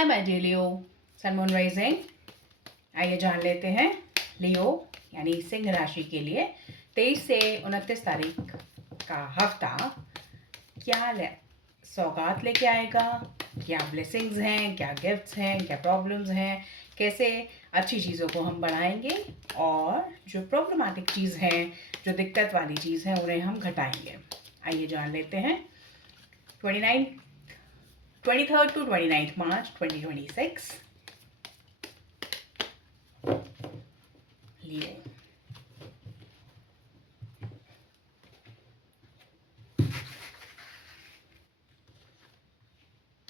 Hi my dear Leo, sun moon rising. आइए जान लेते हैं लियो यानी सिंह राशि के लिए 23 से 29 तारीख का हफ्ता क्या सौगात लेके आएगा, क्या ब्लेसिंग्स हैं, क्या गिफ्ट्स हैं, क्या प्रॉब्लम्स हैं, कैसे अच्छी चीज़ों को हम बढ़ाएंगे और जो प्रॉब्लमेटिक चीज़ हैं, जो दिक्कत वाली चीज़ है, उन्हें हम घटाएंगे। आइए जान लेते हैं 23rd to 29th March 2026 Leo.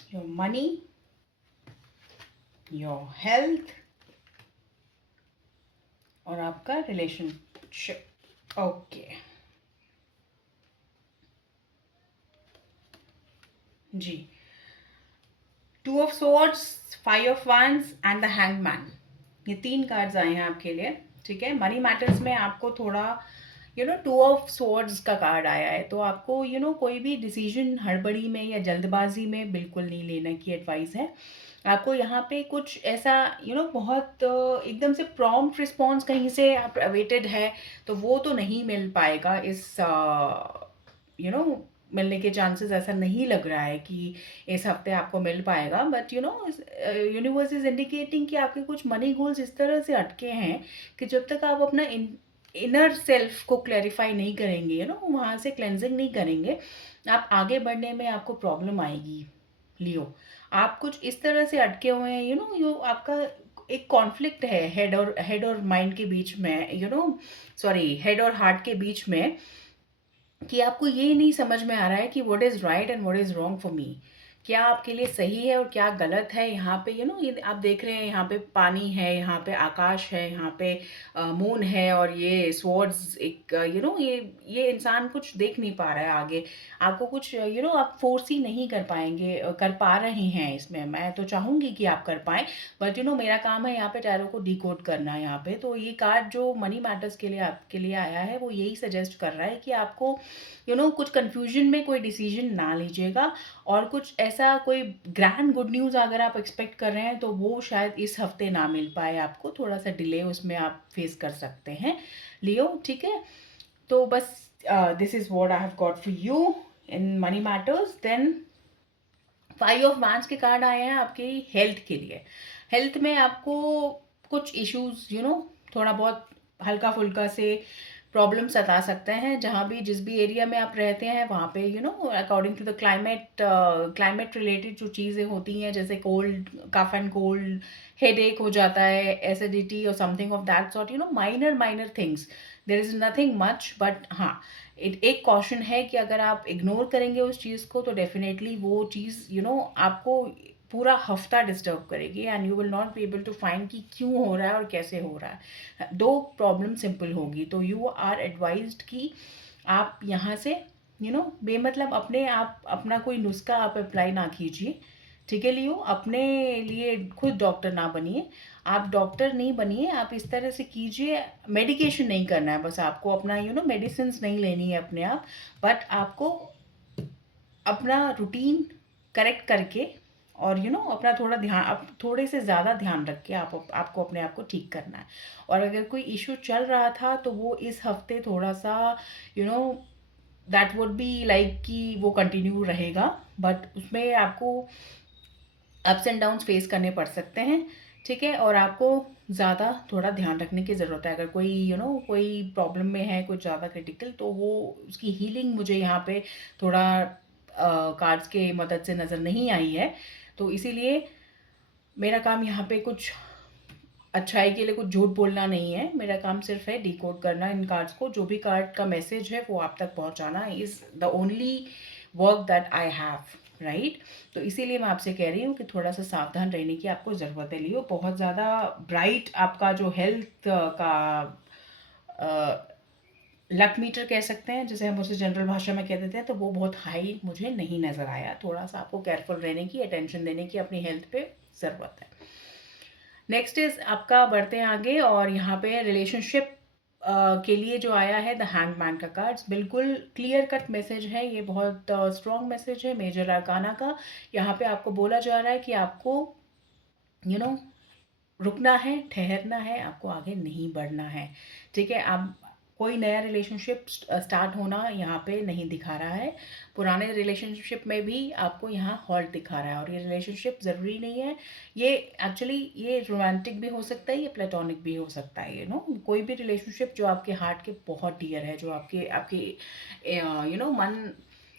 Your money, your health और आपका रिलेशनशिप। ओके जी, 2 of Swords, 5 of Wands and the hangman, ये 3 कार्ड्स आए हैं आपके लिए। ठीक है, मनी मैटर्स में आपको थोड़ा 2 of Swords का कार्ड आया है, तो आपको कोई भी डिसीजन हड़बड़ी में या जल्दबाजी में बिल्कुल नहीं लेने की एडवाइस है। आपको यहाँ पे कुछ ऐसा बहुत एकदम से प्रॉम्प्ट रिस्पॉन्स कहीं से आप अवेटेड है, तो वो तो नहीं मिल पाएगा इस मिलने के चांसेस ऐसा नहीं लग रहा है कि इस हफ्ते आपको मिल पाएगा। बट यूनिवर्स इज इंडिकेटिंग कि आपके कुछ मनी गोल्स इस तरह से अटके हैं कि जब तक आप अपना इनर सेल्फ को क्लैरिफाई नहीं करेंगे, वहाँ से क्लेंजिंग नहीं करेंगे, आप आगे बढ़ने में आपको प्रॉब्लम आएगी। लियो, आप कुछ इस तरह से अटके हुए हैं, यो आपका एक कॉन्फ्लिक्ट है हेड और माइंड के बीच में, सॉरी, हेड और हार्ट के बीच में, कि आपको ये नहीं समझ में आ रहा है कि what is right and what is wrong for me, क्या आपके लिए सही है और क्या गलत है। यहाँ पे ये आप देख रहे हैं, यहाँ पे पानी है, यहाँ पे आकाश है, यहाँ पे मून है, और ये स्वॉर्ड्स एक ये इंसान कुछ देख नहीं पा रहा है आगे। आपको कुछ आप फोर्स ही नहीं कर पाएंगे, कर पा रहे हैं इसमें। मैं तो चाहूँगी कि आप कर पाएँ, बट मेरा काम है यहाँ पे टैरो को डिकोड करना है यहाँ पे। तो ये कार्ड जो मनी मैटर्स के लिए आपके लिए आया है, वो यही सजेस्ट कर रहा है कि आपको कुछ कंफ्यूजन में कोई डिसीजन ना लीजिएगा, और कुछ ऐसा कोई ग्रैंड गुड न्यूज़ अगर आप एक्सपेक्ट कर रहे हैं तो वो शायद इस हफ्ते ना मिल पाए आपको, थोड़ा सा डिले उसमें आप फेस कर सकते हैं लियो। ठीक है, तो बस this is what I have got for you in money matters. Then 5 of Wands के कार्ड आए हैं आपकी हेल्थ के लिए। हेल्थ में आपको कुछ इश्यूज थोड़ा बहुत हल्का फुल्का से प्रॉब्लम सता सकते हैं, जहाँ भी जिस भी एरिया में आप रहते हैं वहाँ पे according to the climate related जो चीज़ें होती हैं, जैसे cold, cough and cold, headache हो जाता है, एसिडिटी और something of that sort, minor minor things, there is nothing much. But हाँ, एक कॉशन है कि अगर आप इग्नोर करेंगे उस चीज़ को तो डेफिनेटली वो चीज़ आपको पूरा हफ्ता डिस्टर्ब करेगी, and you will not be able to find कि क्यों हो रहा है और कैसे हो रहा है। दो प्रॉब्लम सिंपल होगी, तो यू आर एडवाइज्ड कि आप यहाँ से बेमतलब अपने आप अपना कोई नुस्खा आप अप्लाई ना कीजिए। ठीक है लियो, अपने लिए खुद डॉक्टर ना बनिए, आप डॉक्टर नहीं बनिए, आप इस तरह से कीजिए। मेडिकेशन नहीं करना है, बस आपको अपना मेडिसिन नहीं लेनी है अपने आप, बट आपको अपना रूटीन करेक्ट करके और अपना थोड़ा ध्यान, अब थोड़े से ज़्यादा ध्यान रख के आपको अपने आप को ठीक करना है। और अगर कोई इशू चल रहा था तो वो इस हफ्ते थोड़ा सा you know that would be like कि वो कंटिन्यू रहेगा, बट उसमें आपको अप्स एंड डाउन्स फेस करने पड़ सकते हैं। ठीक है, और आपको ज़्यादा थोड़ा ध्यान रखने की ज़रूरत है। अगर कोई कोई प्रॉब्लम में है कुछ ज़्यादा क्रिटिकल, तो वो उसकी हीलिंग मुझे यहाँ पे थोड़ा कार्ड्स के मदद से नज़र नहीं आई है। तो इसीलिए मेरा काम यहाँ पे कुछ अच्छाई के लिए कुछ झूठ बोलना नहीं है, मेरा काम सिर्फ है डिकोड करना इन कार्ड्स को। जो भी कार्ड का मैसेज है वो आप तक पहुँचाना is the only work that I have, right. तो इसीलिए मैं आपसे कह रही हूँ कि थोड़ा सा सावधान रहने की आपको ज़रूरत है लियो। बहुत ज़्यादा ब्राइट आपका जो हेल्थ का लक मीटर कह सकते हैं, जैसे हम उसे जनरल भाषा में कह देते हैं, तो वो बहुत हाई मुझे नहीं नज़र आया। थोड़ा सा आपको केयरफुल रहने की, अटेंशन देने की अपनी हेल्थ पे ज़रूरत है। नेक्स्ट इज आपका, बढ़ते हैं आगे, और यहाँ पे रिलेशनशिप के लिए जो आया है द हैंगमैन का कार्ड्स, बिल्कुल क्लियर कट मैसेज है ये, बहुत स्ट्रॉन्ग मैसेज है मेजर आर्काना का। यहाँ पे आपको बोला जा रहा है कि आपको यू नो रुकना है, ठहरना है, आपको आगे नहीं बढ़ना है, ठीक है? आप कोई नया रिलेशनशिप स्टार्ट होना यहाँ पे नहीं दिखा रहा है। पुराने रिलेशनशिप में भी आपको यहाँ हॉल्ट दिखा रहा है, और ये रिलेशनशिप ज़रूरी नहीं है। ये एक्चुअली ये रोमांटिक भी हो सकता है, ये प्लेटोनिक भी हो सकता है, कोई भी रिलेशनशिप जो आपके हार्ट के बहुत डियर है, जो आपके आपके मन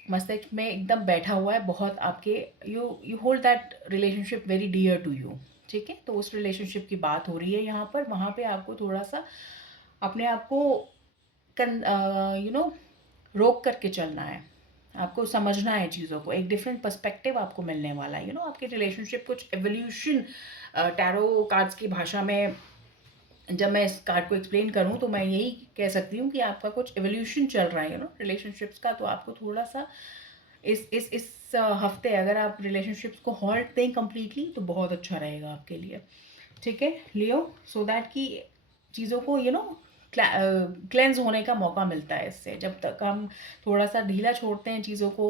मस्तिष्क में एकदम बैठा हुआ है, बहुत आपके, you you hold that relationship very dear to you, ठीक है? तो उस रिलेशनशिप की बात हो रही है यहाँ पर। वहाँ पे आपको थोड़ा सा अपने आप को रोक करके चलना है। आपको समझना है चीज़ों को, एक डिफरेंट पर्सपेक्टिव आपको मिलने वाला है, आपकी रिलेशनशिप कुछ एवोल्यूशन, टैरो कार्ड्स की भाषा में जब मैं इस कार्ड को एक्सप्लेन करूँ तो मैं यही कह सकती हूँ कि आपका कुछ एवोल्यूशन चल रहा है रिलेशनशिप्स का। तो आपको थोड़ा सा इस हफ्ते अगर आप रिलेशनशिप्स को हॉल्ट दें कम्प्लीटली तो बहुत अच्छा रहेगा आपके लिए, ठीक है लियो? सो दैट कि चीज़ों को क्लेंज होने का मौका मिलता है इससे। जब तक हम थोड़ा सा ढीला छोड़ते हैं चीज़ों को,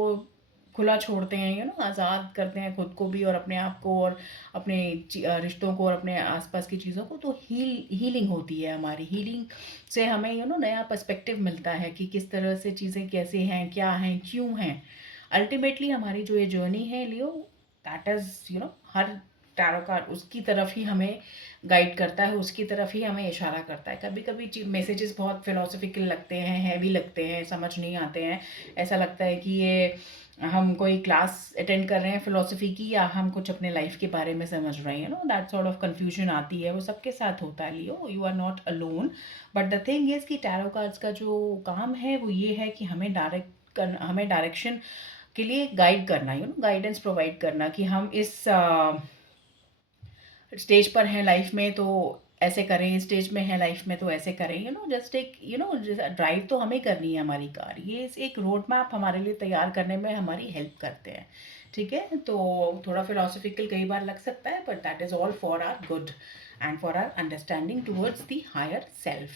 खुला छोड़ते हैं, आज़ाद करते हैं खुद को भी और अपने आप को, और अपने रिश्तों को और अपने आसपास की चीज़ों को, तो हीलिंग होती है हमारी। हीलिंग से हमें नया पर्सपेक्टिव मिलता है कि किस तरह से चीज़ें कैसे हैं, क्या हैं, क्यों हैं। अल्टीमेटली हमारी जो ये जर्नी है लियो, दैट इज़ हर टैरो कार्ड उसकी तरफ ही हमें गाइड करता है, उसकी तरफ ही हमें इशारा करता है। कभी कभी मैसेजेस बहुत फिलोसफिकल लगते हैं, हैवी लगते हैं, समझ नहीं आते हैं। ऐसा लगता है कि ये हम कोई क्लास अटेंड कर रहे हैं फिलोसफी की, या हम कुछ अपने लाइफ के बारे में समझ रहे हैं, दैट सॉर्ट ऑफ कन्फ्यूजन आती है। वो सबके साथ होता है Leo, you are not alone. But the thing is कि टैरो कार्ड्स का जो काम है वो ये है कि हमें डायरेक्शन के लिए गाइड करना, गाइडेंस प्रोवाइड करना कि हम इस स्टेज पर हैं लाइफ में तो ऐसे करें, स्टेज में है लाइफ में तो ऐसे करें, जस्ट एक ड्राइव तो हमें करनी है हमारी कार। ये एक रोड मैप हमारे लिए तैयार करने में हमारी हेल्प करते हैं, ठीक है? तो थोड़ा फिलोसफिकल कई बार लग सकता है, but that is all for our good and for our understanding towards the higher self,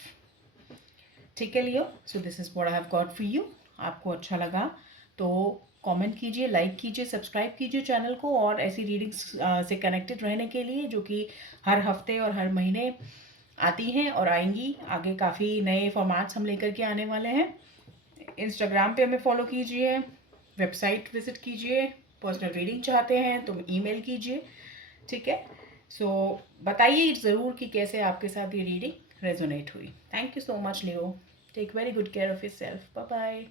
ठीक है Leo? So this is what I have got for you. आपको अच्छा लगा तो कमेंट कीजिए, लाइक कीजिए, सब्सक्राइब कीजिए चैनल को, और ऐसी रीडिंग्स से कनेक्टेड रहने के लिए, जो कि हर हफ्ते और हर महीने आती हैं और आएंगी आगे। काफ़ी नए फॉर्मेट्स हम लेकर के आने वाले हैं। इंस्टाग्राम पे हमें फॉलो कीजिए, वेबसाइट विजिट कीजिए, पर्सनल रीडिंग चाहते हैं तो ईमेल कीजिए, ठीक है? सो बताइए ज़रूर कि कैसे आपके साथ ये रीडिंग रेजोनेट हुई। Thank you so much Leo. Take very good care of yourself. Bye bye.